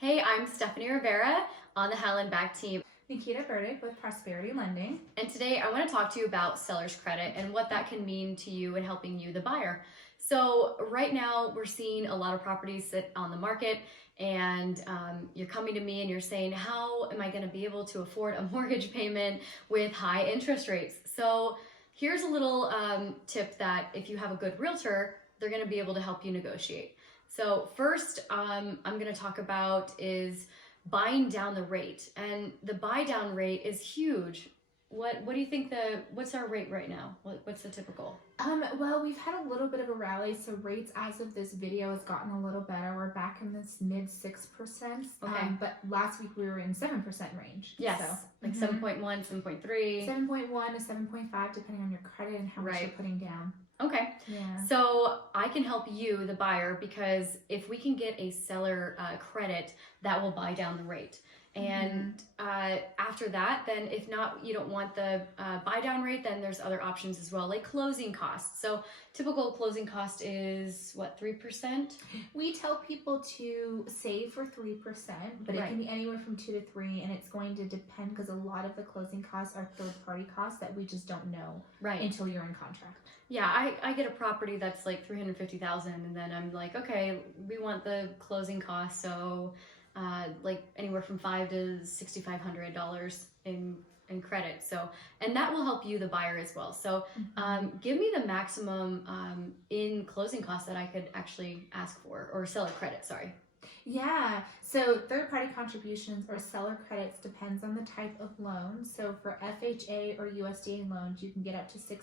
Hey, I'm Stephanie Rivera on the Hell and Back team. Nikita Burdick with Prosperity Lending. And today I want to talk to you about seller's credit and what that can mean to you in helping you, the buyer. So right now we're seeing a lot of properties sit on the market, and you're coming to me and you're saying, how am I going to be able to afford a mortgage payment with high interest rates? So here's a little tip that if you have a good realtor, they're going to be able to help you negotiate. So first, I'm going to talk about is buying down the rate, and the buy down rate is huge. What do you think what's our rate right now? What's the typical? Well, we've had a little bit of a rally, so rates as of this video has gotten a little better. We're back in this mid 6%. Okay. But last week we were in 7% range. Yes, so, like 7.1, 7.3. 7.1 to 7.5 depending on your credit and how much you're putting down. Okay. Yeah. So I can help you, the buyer, because if we can get a seller credit, that will buy down the rate. And after that, then if not, you don't want the buy down rate, then there's other options as well, like closing costs. So typical closing cost is what, 3%? We tell people to save for 3%, but it can be anywhere from 2 to 3, and it's going to depend because a lot of the closing costs are third-party costs that we just don't know until you're in contract. Yeah, I get a property that's like $350,000, and then I'm like, okay, we want the closing costs, so like anywhere from $500 to $6,500 in credit. So, and that will help you, the buyer, as well. So give me the maximum in closing costs that I could actually ask for, or seller credit, sorry. Yeah, so third-party contributions or seller credits depends on the type of loan. So for FHA or USDA loans, you can get up to 6%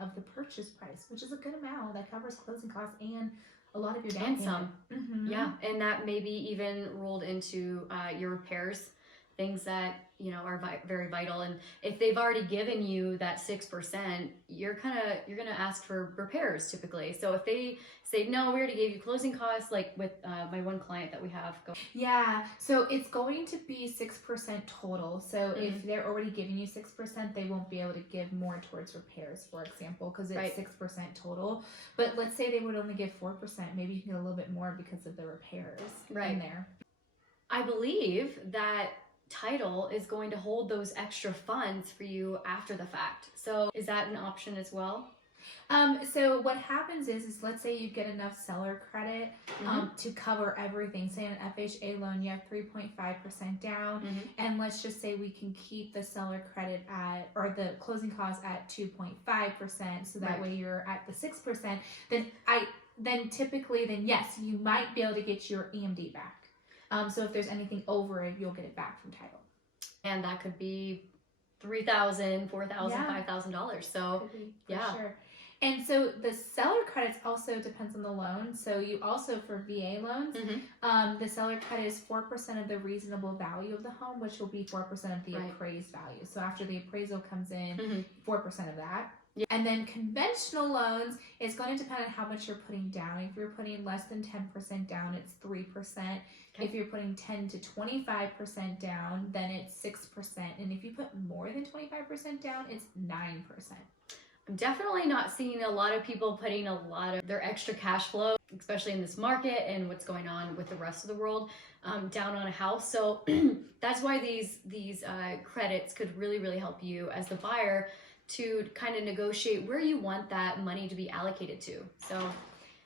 of the purchase price, which is a good amount. That covers closing costs and a lot of your down payment. Yeah, and that may be even rolled into your repairs, things that are very vital. And if they've already given you that 6%, you're gonna ask for repairs typically. So if they say no, we already gave you closing costs, like with my one client that we have. Yeah, so it's going to be 6% total. So if they're already giving you 6%, they won't be able to give more towards repairs, for example, because it's 6% total. But let's say they would only give 4%, maybe you can get a little bit more because of the repairs in there. I believe that title is going to hold those extra funds for you after the fact. So is that an option as well? So what happens is let's say you get enough seller credit to cover everything. Say in an FHA loan, you have 3.5% down, and let's just say we can keep the seller credit at, or the closing costs at 2.5%, so that way you're at the 6%. Then typically, yes, you might be able to get your EMD back. So if there's anything over it, you'll get it back from title. And that could be $3,000, $4,000, $5,000. So Sure. And so the seller credits also depends on the loan. So you also, for VA loans, the seller credit is 4% of the reasonable value of the home, which will be 4% of the appraised value. So after the appraisal comes in, 4% of that. And then conventional loans is going to depend on how much you're putting down. If you're putting less than 10% down, it's 3%. If you're putting 10 to 25% down, then it's 6%. And if you put more than 25% down, it's 9%. I'm definitely not seeing a lot of people putting a lot of their extra cash flow, especially in this market and what's going on with the rest of the world, down on a house. So that's why these credits could really help you as the buyer to kind of negotiate where you want that money to be allocated to. So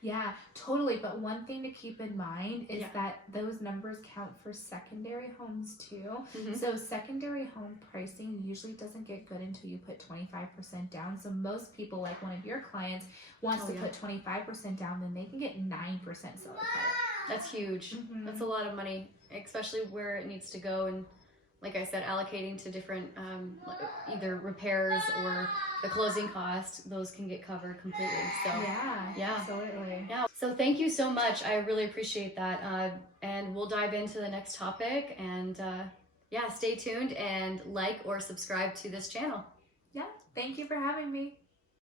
yeah, totally. But one thing to keep in mind is that those numbers count for secondary homes too. So secondary home pricing usually doesn't get good until you put 25% down. So most people, like one of your clients, wants to put 25% down, then they can get 9% seller credit. That's huge. That's a lot of money, especially where it needs to go. And like I said, allocating to different either repairs or the closing costs, those can get covered completely. So yeah, absolutely. Yeah. So thank you so much. I really appreciate that. And we'll dive into the next topic. And yeah, stay tuned and like or subscribe to this channel. Yeah, thank you for having me.